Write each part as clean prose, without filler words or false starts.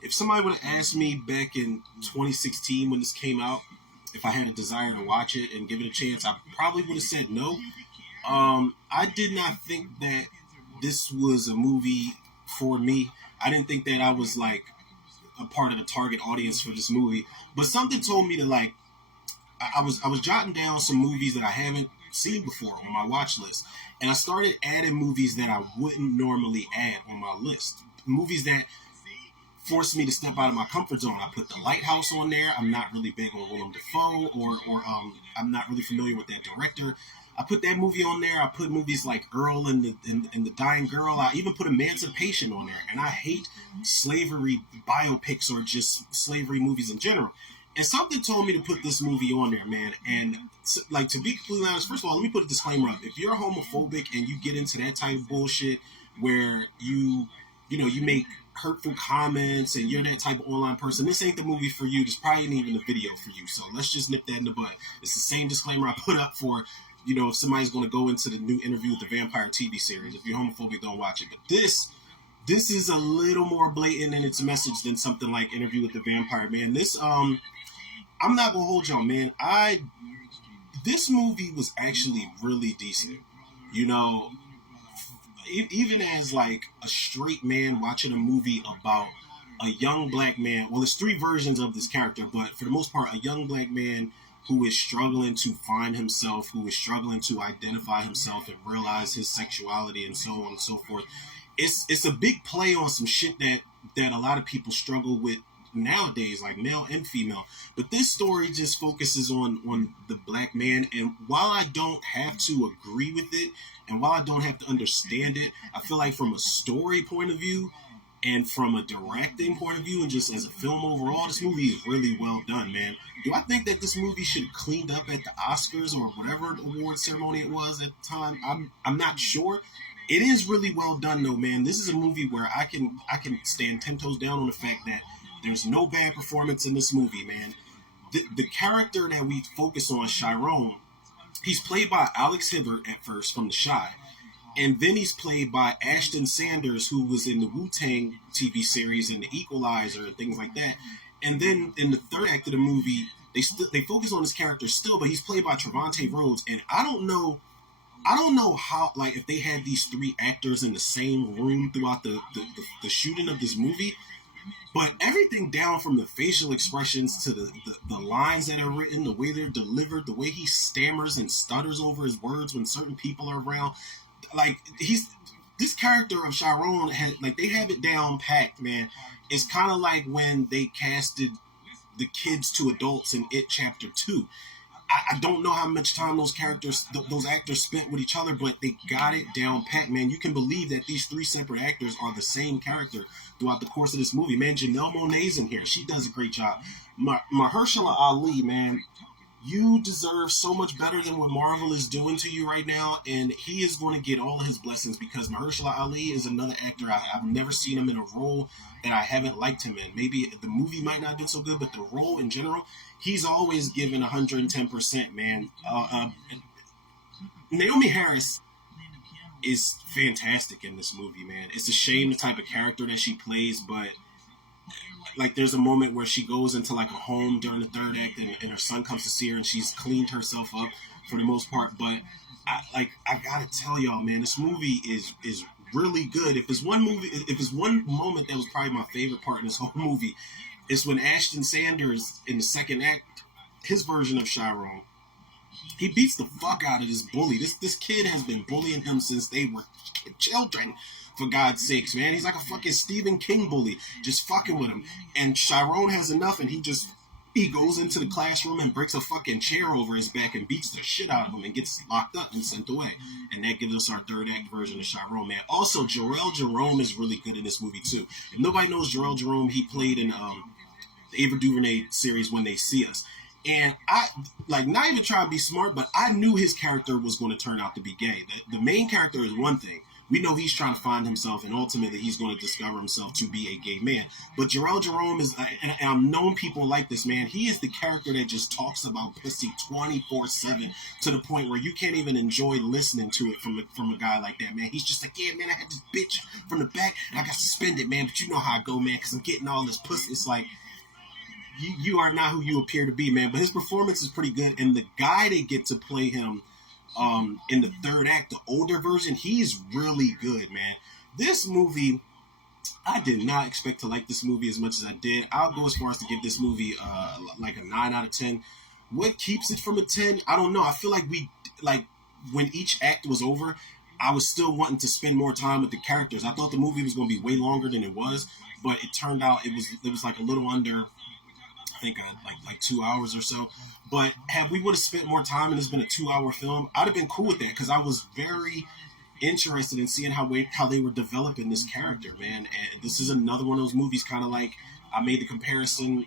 If somebody would have asked me back in 2016 when this came out, if I had a desire to watch it and give it a chance, I probably would have said no. I did not think that this was a movie for me. I didn't think that I was like a part of the target audience for this movie. But something told me to like. I was jotting down some movies that I haven't seen before on my watch list, and I started adding movies that I wouldn't normally add on my list. Movies that forced me to step out of my comfort zone. I put The Lighthouse on there. I'm not really big on Willem Dafoe, or I'm not really familiar with that director. I put that movie on there. I put movies like Earl and the Dying Girl. I even put Emancipation on there. And I hate slavery biopics or just slavery movies in general. And something told me to put this movie on there, man. And like, to be completely honest, first of all, let me put a disclaimer up. If you're homophobic and you get into that type of bullshit where you make hurtful comments and you're that type of online person, this ain't the movie for you. This probably ain't even the video for you. So let's just nip that in the bud. It's the same disclaimer I put up for, if somebody's going to go into the new Interview with the Vampire TV series. If you're homophobic, don't watch it. But this is a little more blatant in its message than something like Interview with the Vampire, man. This, I'm not going to hold y'all, man. This movie was actually really decent. Even as like a straight man watching a movie about a young black man. Well, there's three versions of this character, but for the most part, a young black man who is struggling to find himself, who is struggling to identify himself and realize his sexuality and so on and so forth. It's a big play on some shit that a lot of people struggle with nowadays, like male and female. But this story just focuses on the black man, and while I don't have to agree with it, and while I don't have to understand it, I feel like from a story point of view and from a directing point of view and just as a film overall, this movie is really well done, man. Do I think that this movie should have cleaned up at the Oscars or whatever award ceremony it was at the time? I'm not sure. It is really well done though, man. This is a movie where I can stand 10 toes down on the fact that there's no bad performance in this movie, man. The character that we focus on, Chiron, he's played by Alex Hibbert at first from The Chi. And then he's played by Ashton Sanders, who was in the Wu-Tang TV series and The Equalizer and things like that. And then in the third act of the movie, they focus on his character still, but he's played by Trevante Rhodes. And I don't know how, like, if they had these three actors in the same room throughout the shooting of this movie. But everything down from the facial expressions to the lines that are written, the way they're delivered, the way he stammers and stutters over his words when certain people are around. Like, this character of Chiron, they have it down packed, man. It's kind of like when they casted the kids to adults in It Chapter 2. I don't know how much time those actors spent with each other, but they got it down pat, man. You can believe that these three separate actors are the same character throughout the course of this movie, man. Janelle Monáe's in here. She does a great job. Mahershala Ali, man, you deserve so much better than what Marvel is doing to you right now, and he is going to get all of his blessings because Mahershala Ali is another actor. I've never seen him in a role that I haven't liked him in. Maybe the movie might not do so good, but the role in general, he's always given 110%, man. Naomi Harris is fantastic in this movie, man. It's a shame the type of character that she plays, but like there's a moment where she goes into like a home during the third act and her son comes to see her and she's cleaned herself up for the most part. But I gotta tell y'all, man, this movie is really good. If it's one moment that was probably my favorite part in this whole movie, it's when Ashton Sanders in the second act, his version of Chiron, he beats the fuck out of this bully. This kid has been bullying him since they were children. For God's sakes, man. He's like a fucking Stephen King bully, just fucking with him. And Chiron has enough, and he goes into the classroom and breaks a fucking chair over his back and beats the shit out of him and gets locked up and sent away. And that gives us our third act version of Chiron, man. Also, Jarrell Jerome is really good in this movie, too. If nobody knows Jarrell Jerome, he played in the Ava DuVernay series When They See Us. And I, like, not even trying to be smart, but I knew his character was going to turn out to be gay. The main character is one thing. we know he's trying to find himself, and ultimately he's going to discover himself to be a gay man. But Jarrell Jerome is, and I've known people like this, man. He is the character that just talks about pussy 24/7 to the point where you can't even enjoy listening to it from a guy like that, man. He's just like, yeah, man, I had this bitch from the back, and I got suspended, man. But you know how I go, man, because I'm getting all this pussy. It's like, you are not who you appear to be, man. But his performance is pretty good, and the guy they get to play him in the third act, the older version, he's really good, man. This movie, I did not expect to like this movie as much as I did. I'll go as far as to give this movie like a 9 out of 10. What keeps it from a 10? I don't know. I feel like when each act was over, I was still wanting to spend more time with the characters. I thought the movie was going to be way longer than it was, but it turned out it was like a little under, I think like 2 hours or so. But had we would have spent more time and it's been a 2 hour film, I'd have been cool with that because I was very interested in seeing how they were developing this character, man. And this is another one of those movies, kind of like I made the comparison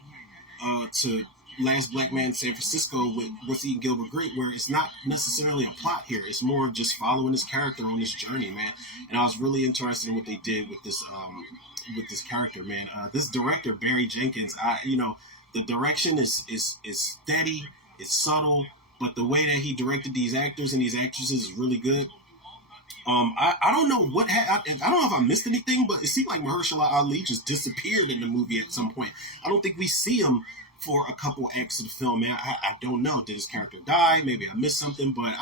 to Last Black Man in San Francisco with What's Eating Gilbert Grape, where it's not necessarily a plot here. It's more of just following this character on this journey, man. And I was really interested in what they did with this character, man. This director Barry Jenkins, the direction is steady, it's subtle, but the way that he directed these actors and these actresses is really good. I don't know I don't know if I missed anything, but it seemed like Mahershala Ali just disappeared in the movie at some point. I don't think we see him for a couple acts of the film, man. I don't know. Did his character die? Maybe I missed something, but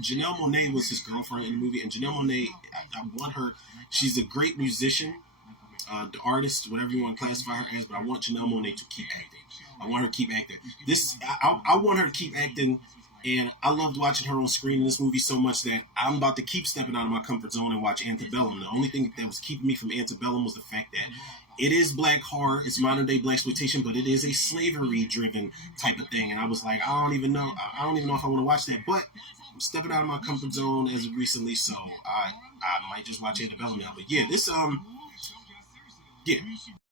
Janelle Monáe was his girlfriend in the movie, and Janelle Monáe, I want her. She's a great musician, the artist, whatever you want to classify her as, but I want Janelle Monáe to keep acting. I want her to keep acting. I want her to keep acting, and I loved watching her on screen in this movie so much that I'm about to keep stepping out of my comfort zone and watch Antebellum. The only thing that was keeping me from Antebellum was the fact that it is black horror, it's modern day black exploitation, but it is a slavery driven type of thing. And I was like, I don't even know if I want to watch that. But I'm stepping out of my comfort zone as of recently, so I might just watch Antebellum now. But yeah, this yeah.